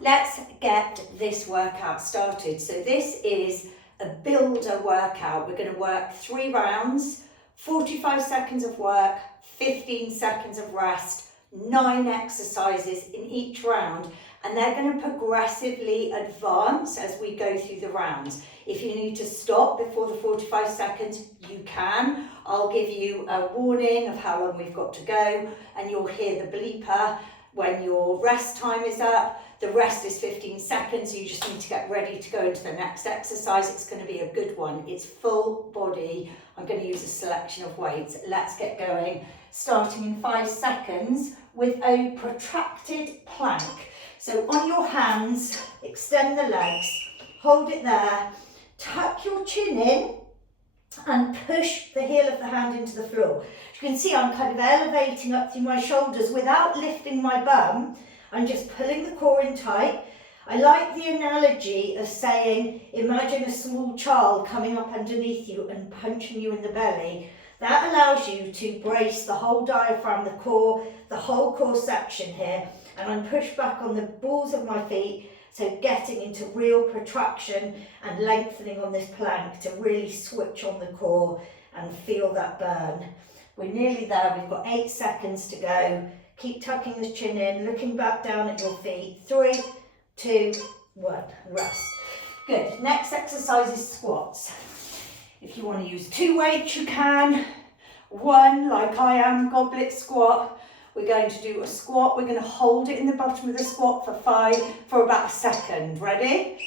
let's get this workout started. So this is a builder workout. We're going to work 3 rounds, 45 seconds of work, 15 seconds of rest, 9 exercises in each round, and they're going to progressively advance as we go through the rounds. If you need to stop before the 45 seconds, you can. I'll give you a warning of how long we've got to go, and you'll hear the bleeper when your rest time is up. The rest is 15 seconds, so you just need to get ready to go into the next exercise. It's going to be a good one. It's full body. I'm going to use a selection of weights. Let's get going, starting in 5 seconds with a protracted plank. So on your hands, extend the legs, hold it there, tuck your chin in and push the heel of the hand into the floor. You can see I'm kind of elevating up through my shoulders without lifting my bum. I'm just pulling the core in tight. I like the analogy of saying, imagine a small child coming up underneath you and punching you in the belly. That allows you to brace the whole diaphragm, the core, the whole core section here. And I'm pushed back on the balls of my feet, so getting into real protraction and lengthening on this plank to really switch on the core and feel that burn. We're nearly there. We've got 8 seconds to go. Keep tucking the chin in, looking back down at your feet. 3, 2, 1, rest. Good. Next exercise is squats. If you want to use 2 weights, you can. 1, like I am, goblet squat. We're going to do a squat. We're going to hold it in the bottom of the squat for about a second. Ready?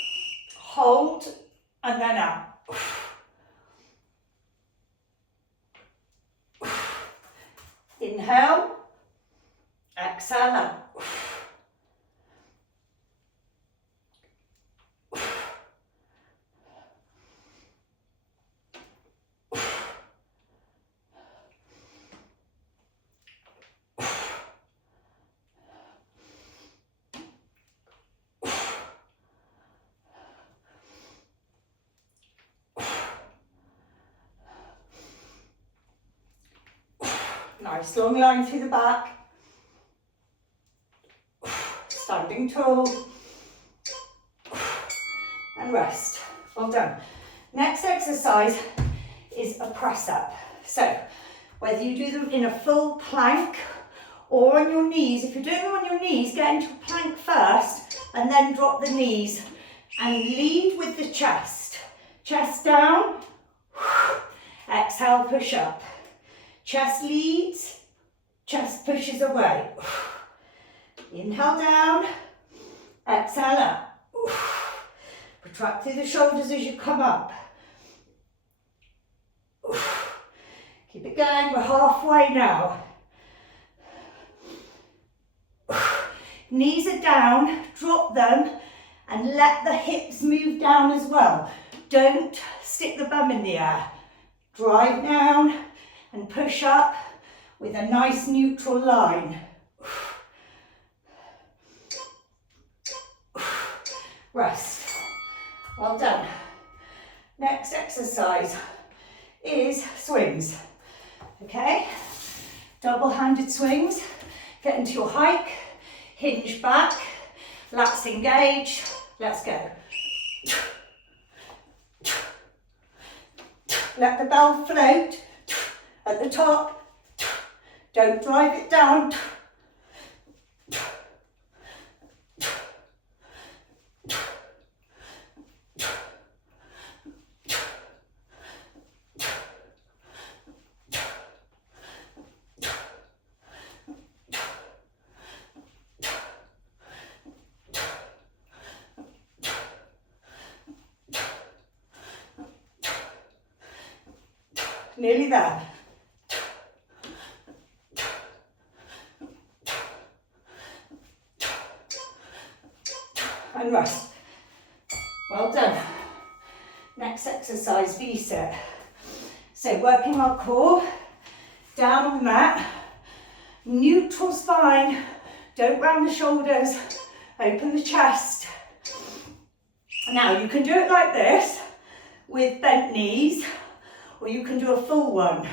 Hold and then out. Inhale. Exhale out. Nice long line through the back. Standing tall. And rest. Well done. Next exercise is a press up. So whether you do them in a full plank or on your knees, if you're doing them on your knees, get into a plank first and then drop the knees and lead with the chest. Chest down. Exhale, push up. Chest leads, chest pushes away. Inhale down, exhale up. Retract through the shoulders as you come up. Keep it going, we're halfway now. Knees are down, drop them and let the hips move down as well. Don't stick the bum in the air. Drive down and push up with a nice neutral line. Rest. Well done. Next exercise is swings. Okay? Double-handed swings. Get into your hike, hinge back, lats engaged. Let's go. Let the bell float at the top. Don't drive it down. Nearly there. And rest. Well done. Next exercise, V-sit. So working our core, down on the mat, neutral spine, don't round the shoulders, open the chest. Now you can do it like this with bent knees, or you can do a full one.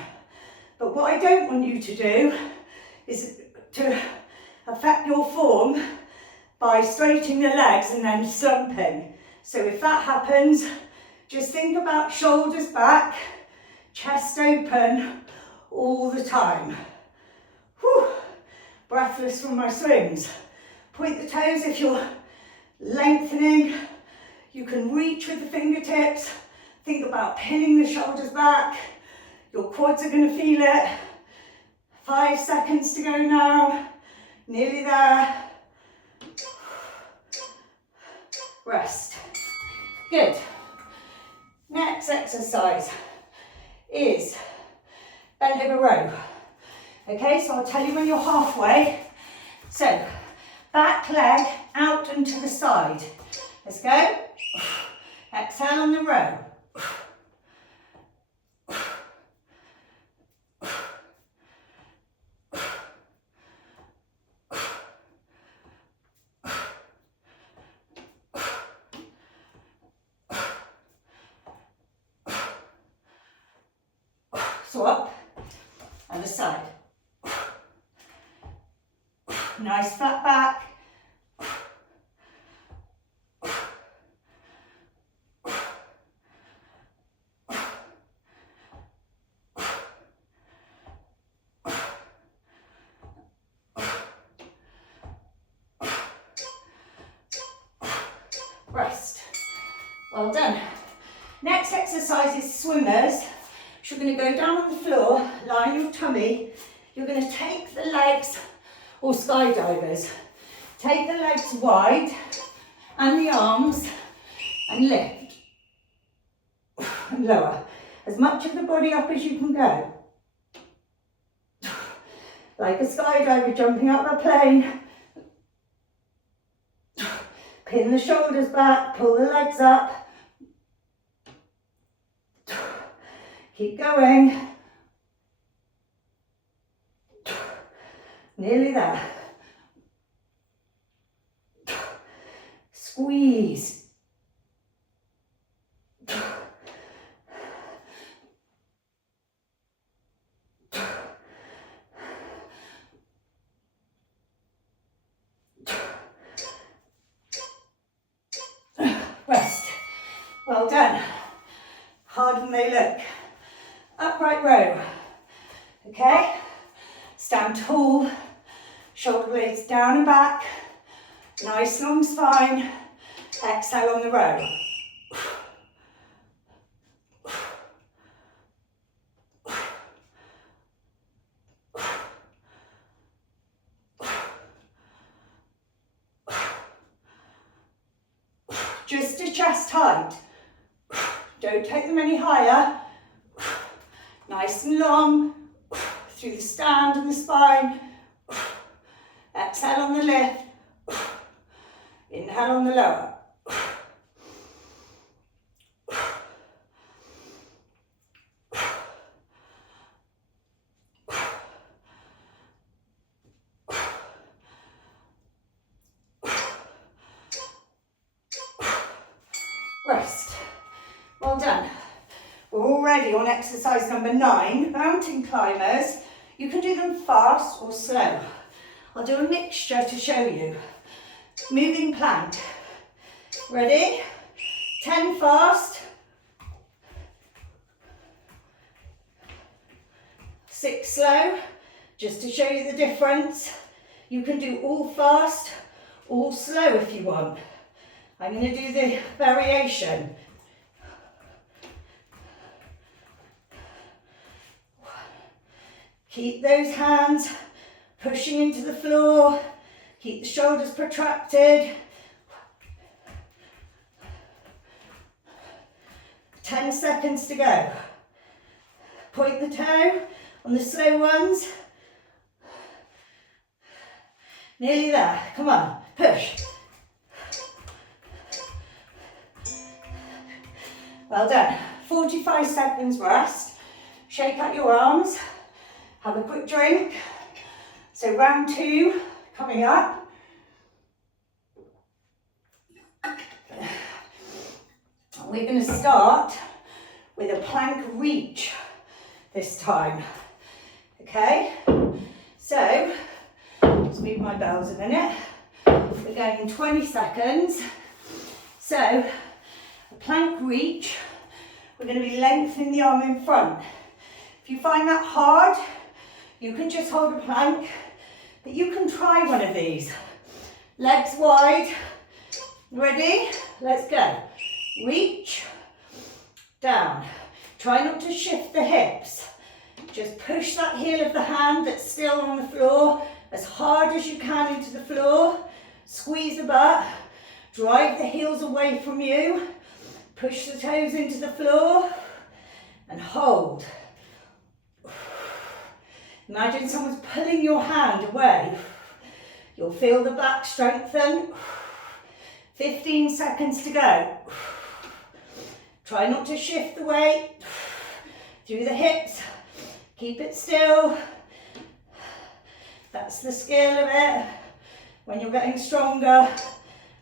But what I don't want you to do is to affect your form by straightening the legs and then slumping. So if that happens, just think about shoulders back, chest open all the time. Whew. Breathless from my swings. Point the toes if you're lengthening. You can reach with the fingertips. Think about pinning the shoulders back. Your quads are going to feel it. 5 seconds to go now. Nearly there. Rest. Good. Next exercise is bent over row. Okay, so I'll tell you when you're halfway. So, back leg out and to the side. Let's go. Exhale on the row. Swap, other side. Nice flat back. Rest. Well done. Next exercise is swimmers. So you're going to go down on the floor, lie on your tummy. You're going to take the legs, or skydivers, take the legs wide and the arms and lift and lower. As much of the body up as you can go. Like a skydiver jumping up a plane. Pin the shoulders back, pull the legs up. Keep going. Nearly there. Squeeze. Rest. Well done. Harder than they look. Upright row. Okay? Stand tall. Shoulder blades down and back. Nice long spine. Exhale on the row. Just a chest height. Don't take them any higher. Nice and long. Through the stand and the spine. Exhale on the lift. Inhale on the lower. Rest. Well done. We're already on exercise number 9, mountain climbers. You can do them fast or slow. I'll do a mixture to show you. Moving plank. Ready? 10 fast. 6 slow. Just to show you the difference. You can do all fast, all slow if you want. I'm going to do the variation. Keep those hands pushing into the floor. Keep the shoulders protracted. 10 seconds to go. Point the toe on the slow ones. Nearly there. Come on, push. Well done. 45 seconds rest. Shake out your arms. Have a quick drink. So round 2 coming up. We're going to start with a plank reach this time. Okay? So, just move my bells a minute. We're going in 20 seconds. So, a plank reach, we're going to be lengthening the arm in front. If you find that hard, you can just hold a plank, but you can try one of these. Legs wide, ready? Let's go. Reach, down. Try not to shift the hips. Just push that heel of the hand that's still on the floor as hard as you can into the floor. Squeeze the butt, drive the heels away from you, push the toes into the floor and hold. Imagine someone's pulling your hand away. You'll feel the back strengthen. 15 seconds to go. Try not to shift the weight through the hips. Keep it still. That's the skill of it. When you're getting stronger,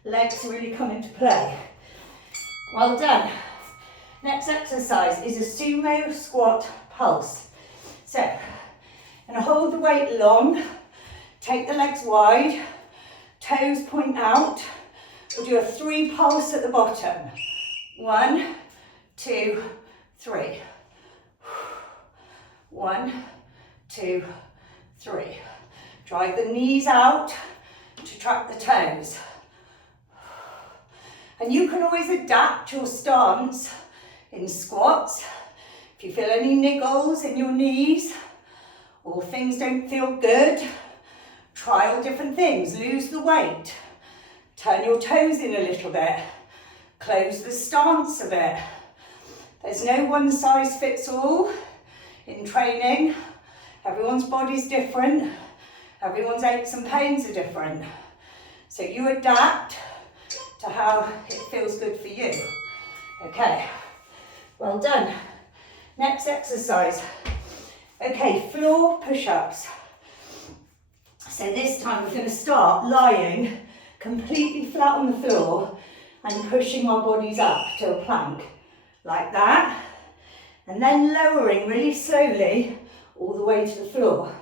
legs really come into play. Well done. Next exercise is a sumo squat pulse. So, I'm going to hold the weight long, take the legs wide, toes point out. We'll do a 3 pulse at the bottom. 1, 2, 3. 1, 2, 3. Drive the knees out to track the toes. And you can always adapt your stance in squats. If you feel any niggles in your knees or things don't feel good, try all different things. Lose the weight. Turn your toes in a little bit. Close the stance a bit. There's no one size fits all in training. Everyone's body's different. Everyone's aches and pains are different. So you adapt to how it feels good for you. Okay, well done. Next exercise. Okay, floor push-ups. So this time we're going to start lying completely flat on the floor and pushing our bodies up to a plank, like that. And then lowering really slowly all the way to the floor.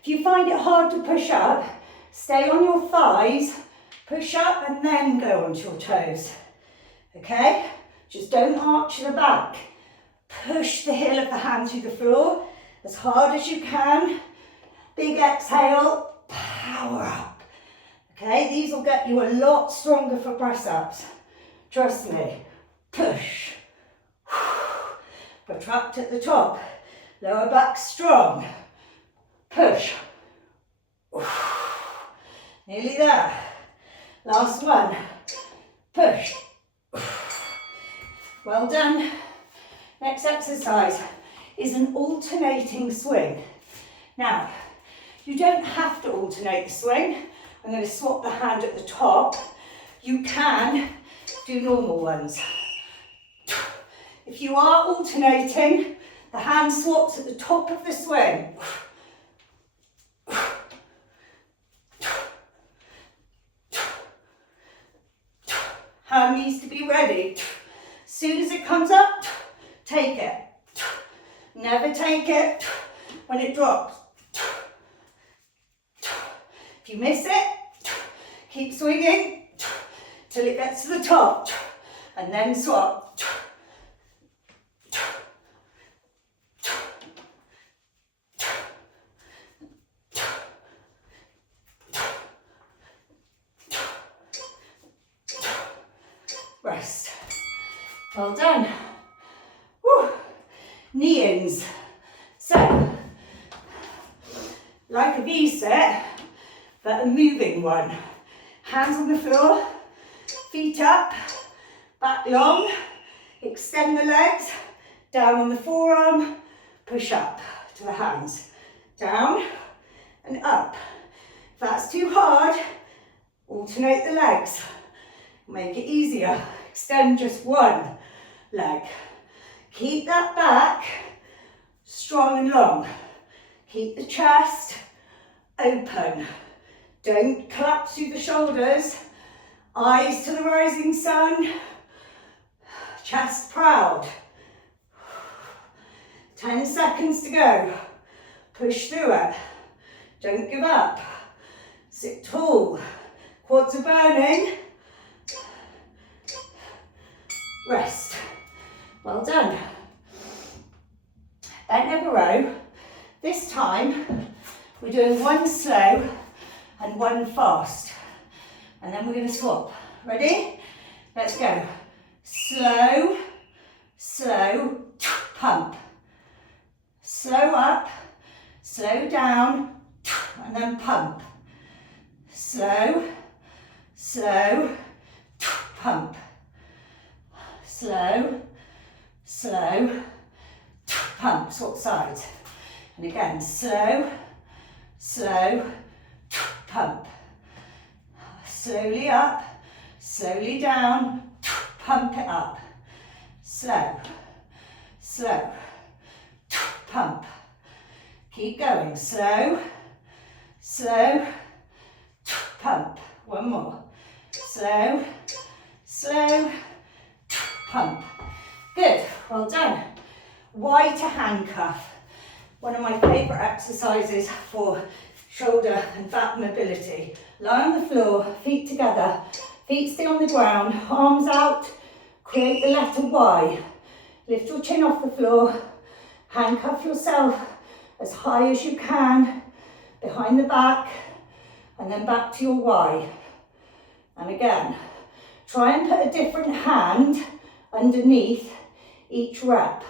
If you find it hard to push up, stay on your thighs, push up and then go onto your toes. Okay? Just don't arch the back. Push the heel of the hand to the floor as hard as you can. Big exhale, power up. Okay, these will get you a lot stronger for press-ups. Trust me. Push. Protract at the top. Lower back strong. Push. Nearly there. Last one. Push. Well done. Next exercise is an alternating swing. Now, you don't have to alternate the swing. I'm going to swap the hand at the top. You can do normal ones. If you are alternating, the hand swaps at the top of the swing. Hand needs to be ready. As soon as it comes up, take it. Never take it when it drops. If you miss it, keep swinging till it gets to the top and then swap. Rest. Well done. Woo. Knee-ins. So, like a V-sit, but a moving one. Hands on the floor, feet up, back long, extend the legs, down on the forearm, push up to the hands, down and up. If that's too hard, alternate the legs. Make it easier. Extend just one leg. Keep that back strong and long. Keep the chest open. Don't collapse through the shoulders. Eyes to the rising sun. Chest proud. 10 seconds to go. Push through it. Don't give up. Sit tall. Quads are burning. Rest. Well done. Bent over row. This time we're doing one slow and one fast. And then we're going to swap. Ready? Let's go. Slow, slow, pump. Slow up, slow down, and then pump. Slow, slow, pump. Slow, slow, pump. Swap sides. And again, slow, slow, pump. Slowly up, slowly down, pump it up. Slow, slow, pump. Keep going. Slow, slow, pump. One more. Slow, slow, pump. Good. Well done. Y to handcuff. One of my favourite exercises for shoulder and back mobility. Lie on the floor, feet together, feet stay on the ground, arms out, create the letter Y. Lift your chin off the floor, handcuff yourself as high as you can, behind the back, and then back to your Y. And again, try and put a different hand underneath each rep.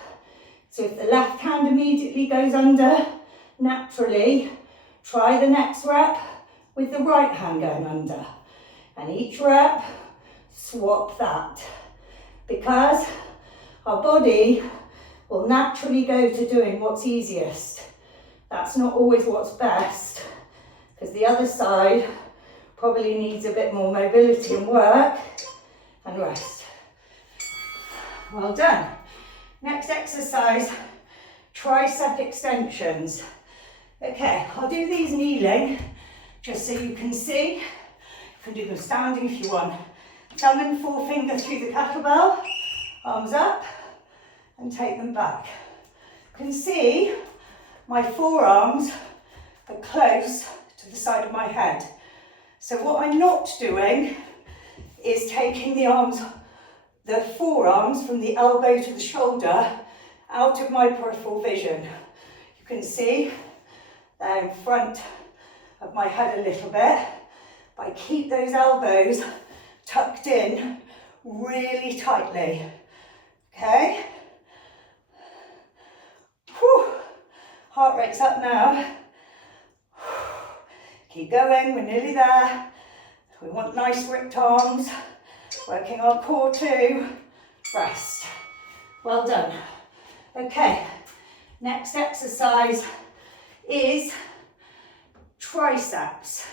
So if the left hand immediately goes under, naturally, try the next rep with the right hand going under. And each rep, swap that. Because our body will naturally go to doing what's easiest. That's not always what's best, because the other side probably needs a bit more mobility and work and rest. Well done. Next exercise, tricep extensions. Okay, I'll do these kneeling, just so you can see. You can do them standing if you want. Thumb and forefinger through the kettlebell, arms up, and take them back. You can see my forearms are close to the side of my head. So what I'm not doing is taking the forearms from the elbow to the shoulder out of my peripheral vision. You can see they're in front of my head a little bit, but I keep those elbows tucked in really tightly. Okay? Whew. Heart rate's up now. Keep going, we're nearly there. We want nice ripped arms, working our core too. Rest. Well done. Okay, next exercise is triceps.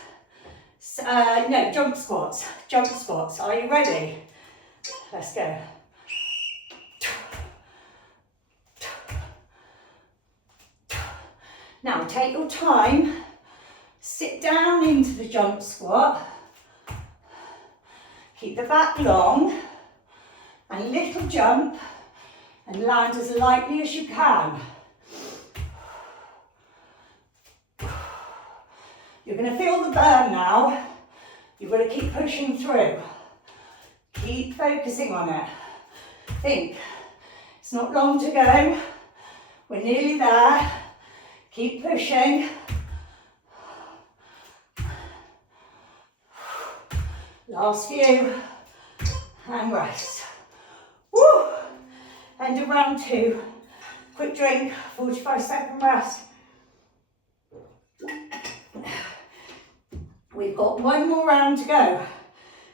No, jump squats. Jump squats. Are you ready? Let's go. Now take your time. Sit down into the jump squat. Keep the back long. And little jump. And land as lightly as you can. You're going to feel the burn now. You've got to keep pushing through. Keep focusing on it. Think, it's not long to go. We're nearly there. Keep pushing. Last few. And rest. Woo! End of round 2. Quick drink, 45-second rest. We've got one more round to go.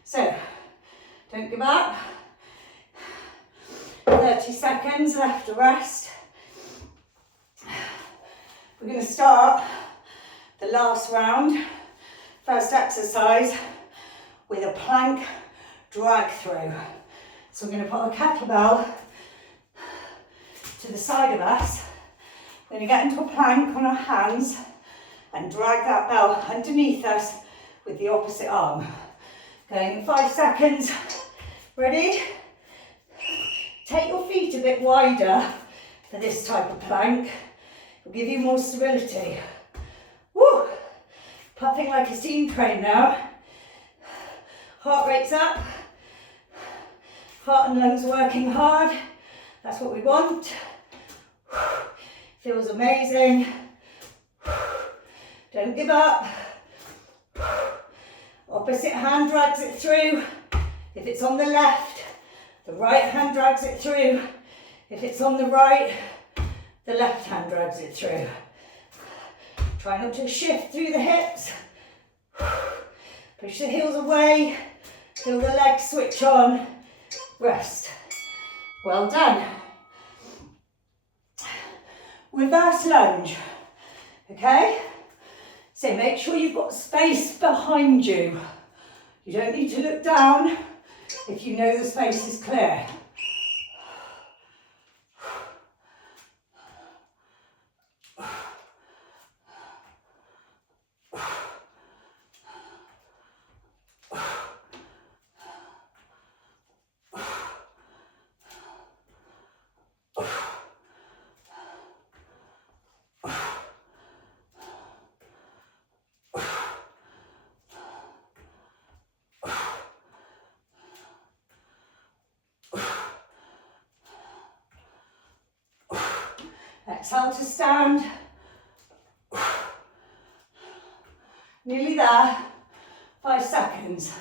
So, don't give up. 30 seconds left to rest. We're going to start the last round, first exercise, with a plank drag through. So we're going to put a kettlebell to the side of us. We're going to get into a plank on our hands and drag that bell underneath us with the opposite arm. Going in 5 seconds. Ready? Take your feet a bit wider for this type of plank. It'll give you more stability. Woo! Puffing like a steam train now. Heart rate's up. Heart and lungs working hard. That's what we want. Feels amazing. Don't give up. Opposite hand drags it through. If it's on the left, the right hand drags it through. If it's on the right, the left hand drags it through. Try not to shift through the hips. Push the heels away. Feel the legs switch on. Rest. Well done. Reverse lunge. Okay? So make sure you've got space behind you. You don't need to look down if you know the space is clear. Exhale to stand. Nearly there. 5 seconds.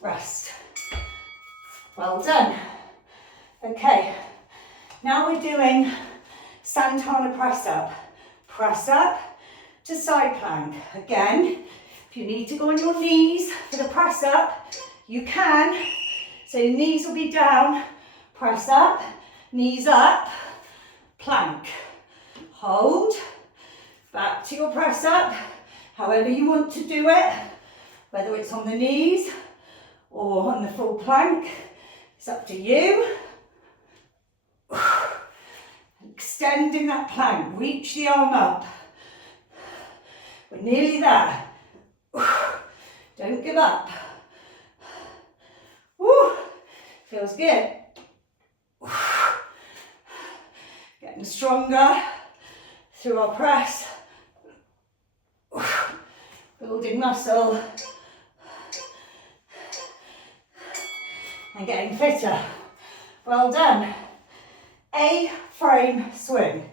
Rest. Well done. Okay, now we're doing Santana press up. Press up to side plank. Again, if you need to go on your knees for the press up, you can. So your knees will be down. Press up. Knees up, plank, hold, back to your press up, however you want to do it, whether it's on the knees or on the full plank, it's up to you. Extending that plank, reach the arm up. We're nearly there. Don't give up. Woo. Feels good. Getting stronger through our press, building muscle and getting fitter. Well done. A-frame swing.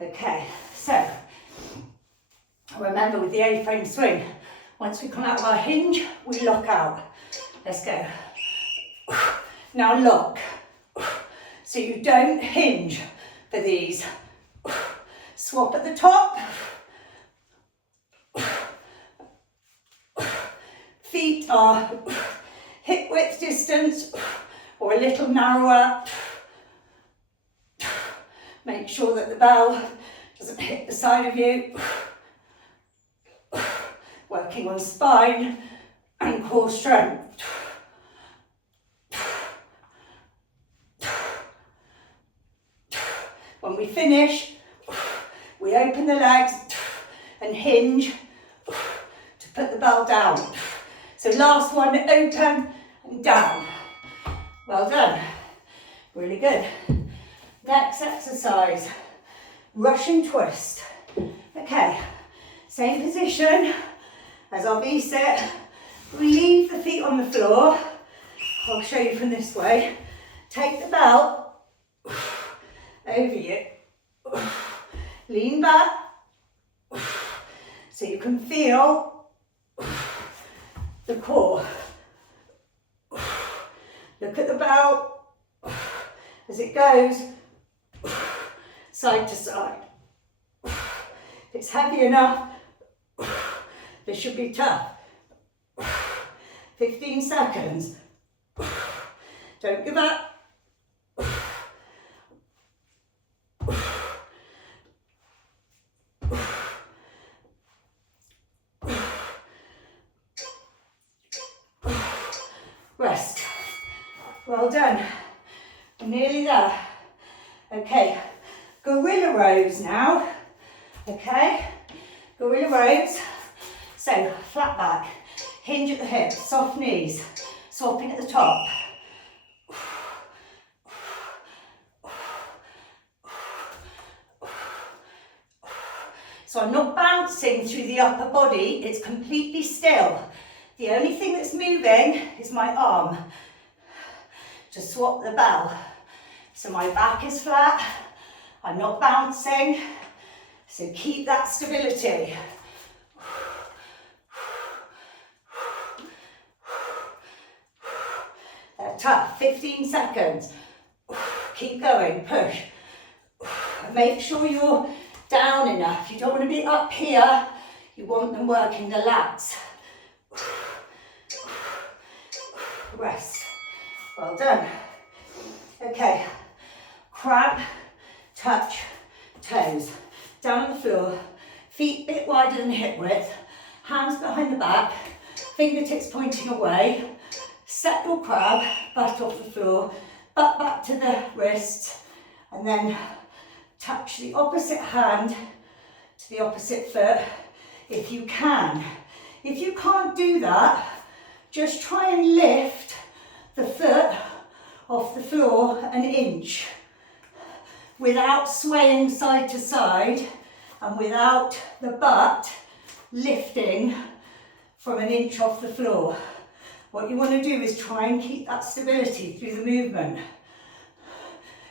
Okay, so remember with the A-frame swing, once we come out of our hinge, we lock out. Let's go. Now lock. So you don't hinge for these. Swap at the top. Feet are hip width distance or a little narrower. Make sure that the bell doesn't hit the side of you. Working on spine and core strength. When we finish, we open the legs and hinge to put the bell down. So last one, open and down. Well done. Really good. Next exercise, Russian twist. Okay, same position as our V-sit. We leave the feet on the floor. I'll show you from this way. Take the belt over you. Lean back so you can feel the core. Look at the belt as it goes side to side. If it's heavy enough, this should be tough. 15 seconds. Don't give up. Rest. Well done. We're nearly there. Okay, gorilla rows now. Okay, gorilla rows. So, flat back, hinge at the hip, soft knees, swapping at the top. So I'm not bouncing bouncing through the upper body, it's completely still. The only thing that's moving is my arm to swap the bell. So my back is flat, I'm not bouncing, so keep that stability. They're tough, 15 seconds. Keep going, push. Make sure you're down enough. You don't want to be up here, you want them working the lats. Rest. Well done. Okay, crab, touch, toes. Down on the floor, feet a bit wider than hip width, hands behind the back, fingertips pointing away. Set your crab, butt off the floor, butt back to the wrists, and then touch the opposite hand to the opposite foot if you can. If you can't do that, just try and lift the foot off the floor an inch without swaying side to side and without the butt lifting from an inch off the floor. What you want to do is try and keep that stability through the movement.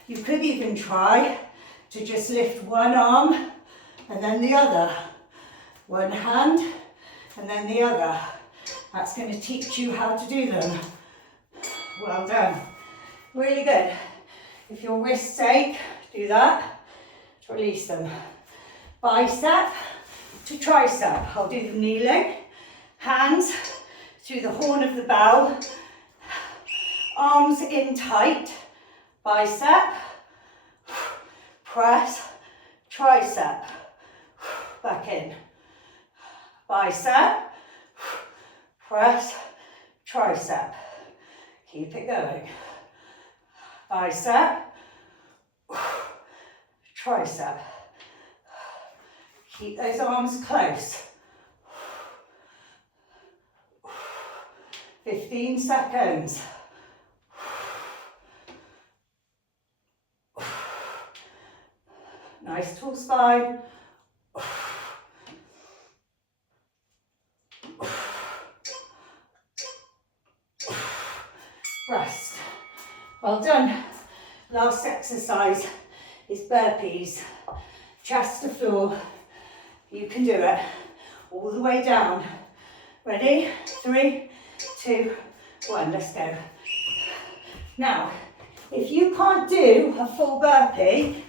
You could even try to just lift one arm and then the other. One hand and then the other. That's going to teach you how to do them. Well done. Really good. If your wrists ache, do that to release them. Bicep to tricep. I'll do them kneeling. Hands through the horn of the bell. Arms in tight. Bicep. Press. Tricep. Back in. Bicep. Press. Tricep. Keep it going. Bicep. Tricep. Keep those arms close. 15 seconds. Nice tall spine. Rest. Well done. Last exercise is burpees. Chest to floor. You can do it. All the way down. Ready? 3, 2, 1. Let's go. Now, if you can't do a full burpee,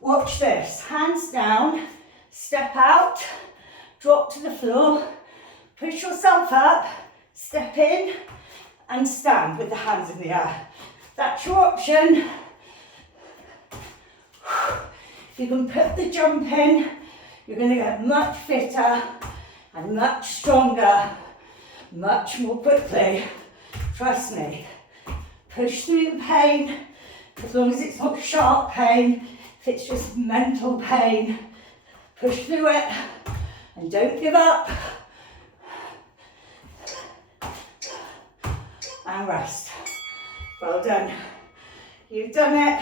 watch this. Hands down, step out, drop to the floor, push yourself up, step in, and stand with the hands in the air. That's your option. If you can put the jump in, you're going to get much fitter and much stronger, much more quickly. Trust me. Push through the pain, as long as it's not sharp pain. If it's just mental pain, push through it and don't give up. And rest. Well done. You've done it.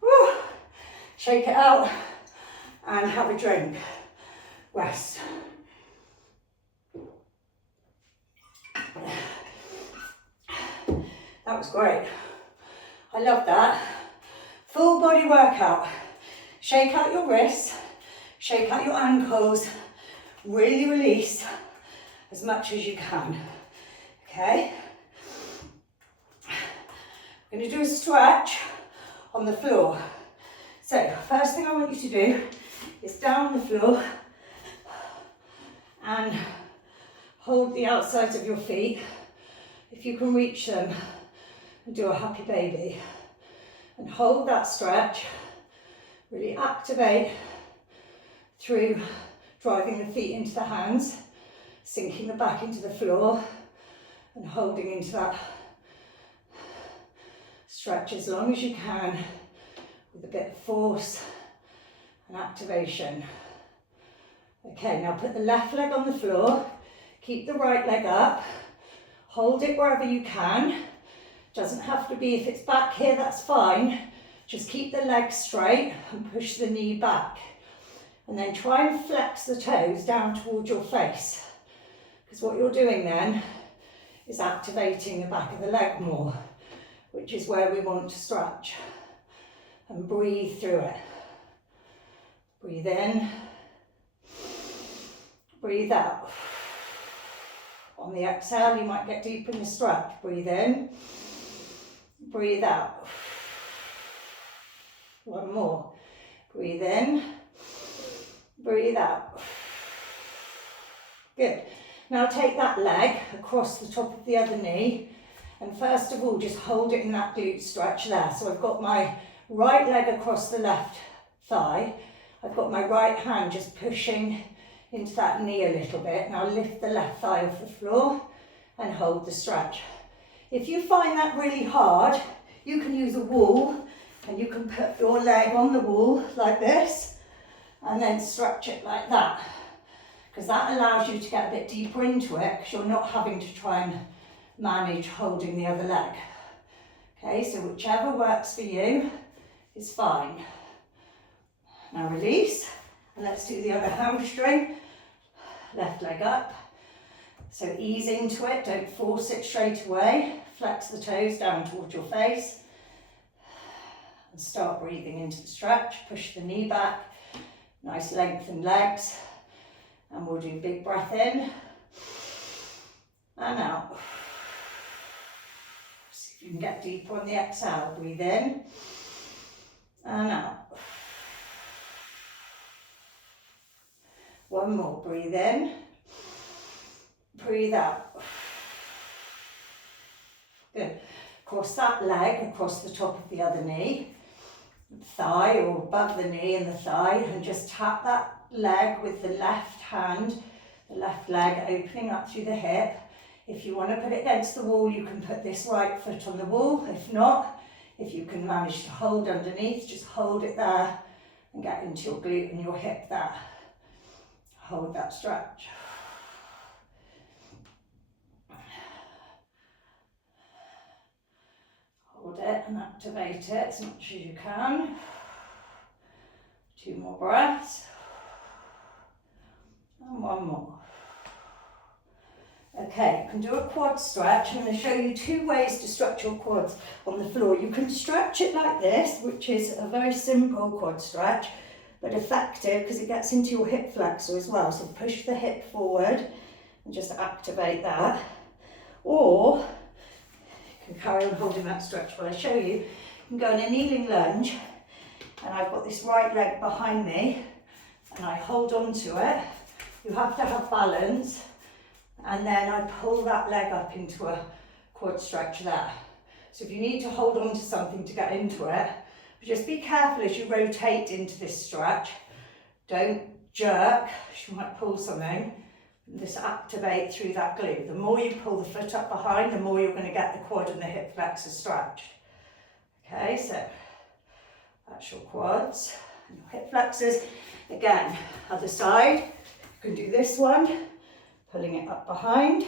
Woo. Shake it out and have a drink. Rest. That was great. I love that. Full body workout. Shake out your wrists, shake out your ankles, really release as much as you can. Okay? I'm going to do a stretch on the floor. So, first thing I want you to do is down on the floor and hold the outsides of your feet, if you can reach them, and do a happy baby. And hold that stretch, really activate through driving the feet into the hands, sinking the back into the floor, and holding into that stretch as long as you can with a bit of force and activation. Okay, now put the left leg on the floor, keep the right leg up, hold it wherever you can. Doesn't have to be, if it's back here, that's fine. Just keep the leg straight and push the knee back. And then try and flex the toes down towards your face. Because what you're doing then is activating the back of the leg more, which is where we want to stretch. And breathe through it. Breathe in. Breathe out. On the exhale, you might get deep in the stretch. Breathe in. Breathe out. One more. Breathe in. Breathe out. Good. Now take that leg across the top of the other knee, and first of all just hold it in that glute stretch there. So I've got my right leg across the left thigh. I've got my right hand just pushing into that knee a little bit. Now lift the left thigh off the floor and hold the stretch. If you find that really hard, you can use a wall and you can put your leg on the wall like this and then stretch it like that, because that allows you to get a bit deeper into it because you're not having to try and manage holding the other leg. Okay, so whichever works for you is fine. Now release, and let's do the other hamstring. Left leg up. So ease into it, don't force it straight away. Flex the toes down towards your face. And start breathing into the stretch. Push the knee back. Nice lengthened legs. And we'll do big breath in. And out. See if you can get deeper on the exhale. Breathe in. And out. One more. Breathe in. Breathe out. Good. Cross that leg across the top of the other knee. Thigh or above the knee and the thigh, and just tap that leg with the left hand, the left leg opening up through the hip. If you want to put it against the wall, you can put this right foot on the wall. If not, if you can manage to hold underneath, just hold it there and get into your glute and your hip there. Hold that stretch. Hold it and activate it as much as you can. 2 more breaths. And 1 more. Okay, you can do a quad stretch. I'm going to show you 2 ways to stretch your quads on the floor. You can stretch it like this, which is a very simple quad stretch, but effective because it gets into your hip flexor as well. So push the hip forward and just activate that. Or you can carry on holding that stretch while I show you. You can go in a kneeling lunge, and I've got this right leg behind me and I hold on to it. You have to have balance, and then I pull that leg up into a quad stretch there. So if you need to hold on to something to get into it, just be careful as you rotate into this stretch. Don't jerk, you might pull something. Just activate through that glute. The more you pull the foot up behind, the more you're going to get the quad and the hip flexor stretched. Okay, so that's your quads and your hip flexors. Again, other side, you can do this one, pulling it up behind,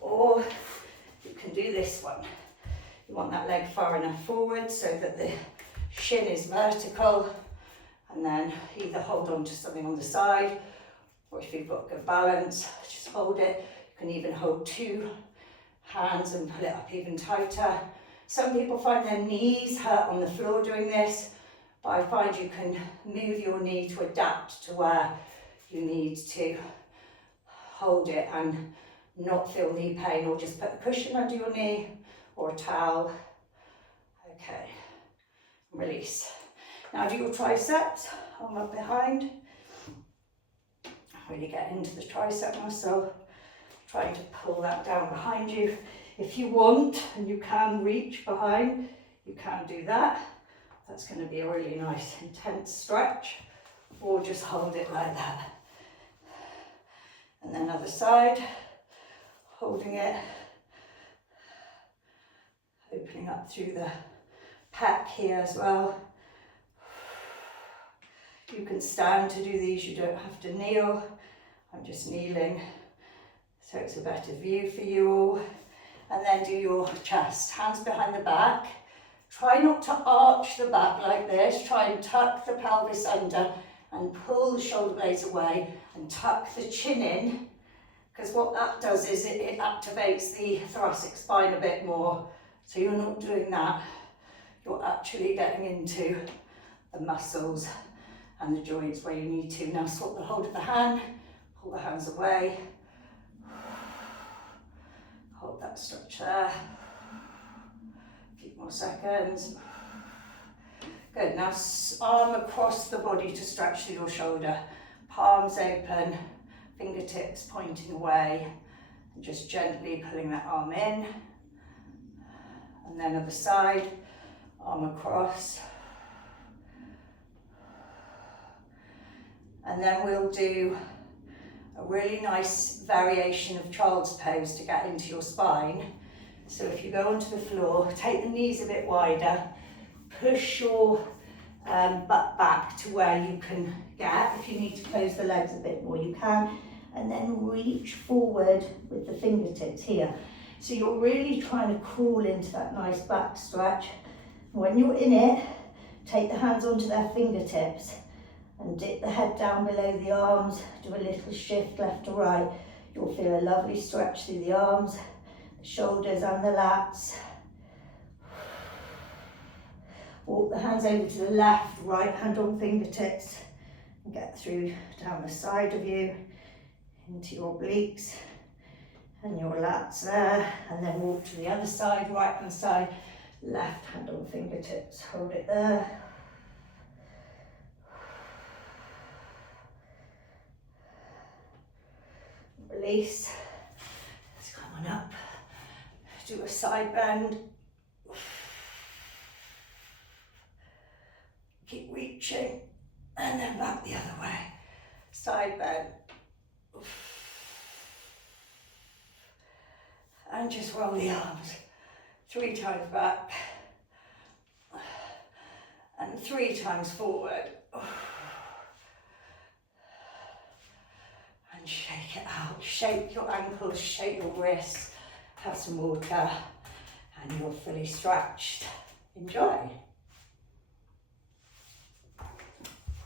or you can do this one. You want that leg far enough forward so that the shin is vertical, and then either hold on to something on the side, or if you've got good balance, just hold it. You can even hold 2 hands and pull it up even tighter. Some people find their knees hurt on the floor doing this, but I find you can move your knee to adapt to where you need to hold it and not feel knee pain, or just put a cushion under your knee or a towel. Okay, release. Now do your triceps, arm up behind. Really get into the tricep muscle, trying to pull that down behind you. If you want, and you can reach behind, you can do that. That's going to be a really nice intense stretch, or just hold it like that. And then other side, holding it, opening up through the pec here as well. You can stand to do these, you don't have to kneel. I'm just kneeling, so it's a better view for you all. And then do your chest, hands behind the back. Try not to arch the back like this, try and tuck the pelvis under and pull the shoulder blades away and tuck the chin in, because what that does is it activates the thoracic spine a bit more. So you're not doing that, you're actually getting into the muscles and the joints where you need to. Now swap the hold of the hand, pull the hands away, hold that stretch there, a few more seconds. Good, now arm across the body to stretch through your shoulder, palms open, fingertips pointing away, and just gently pulling that arm in. And then other side, arm across. And then we'll do a really nice variation of child's pose to get into your spine. So if you go onto the floor, take the knees a bit wider, push your butt back to where you can get. If you need to close the legs a bit more, you can. And then reach forward with the fingertips here. So you're really trying to crawl into that nice back stretch. When you're in it, take the hands onto their fingertips and dip the head down below the arms. Do a little shift left to right. You'll feel a lovely stretch through the arms, the shoulders and the lats. Walk the hands over to the left, right hand on fingertips, and get through down the side of you, into your obliques and your lats there, and then walk to the other side, right hand side, left hand on fingertips, hold it there. Release, let's come on up, do a side bend. Keep reaching, and then back the other way. Side bend. And just roll the arms 3 times back. And 3 times forward. And shake it out. Shake your ankles, shake your wrists. Have some water, and you're fully stretched. Enjoy.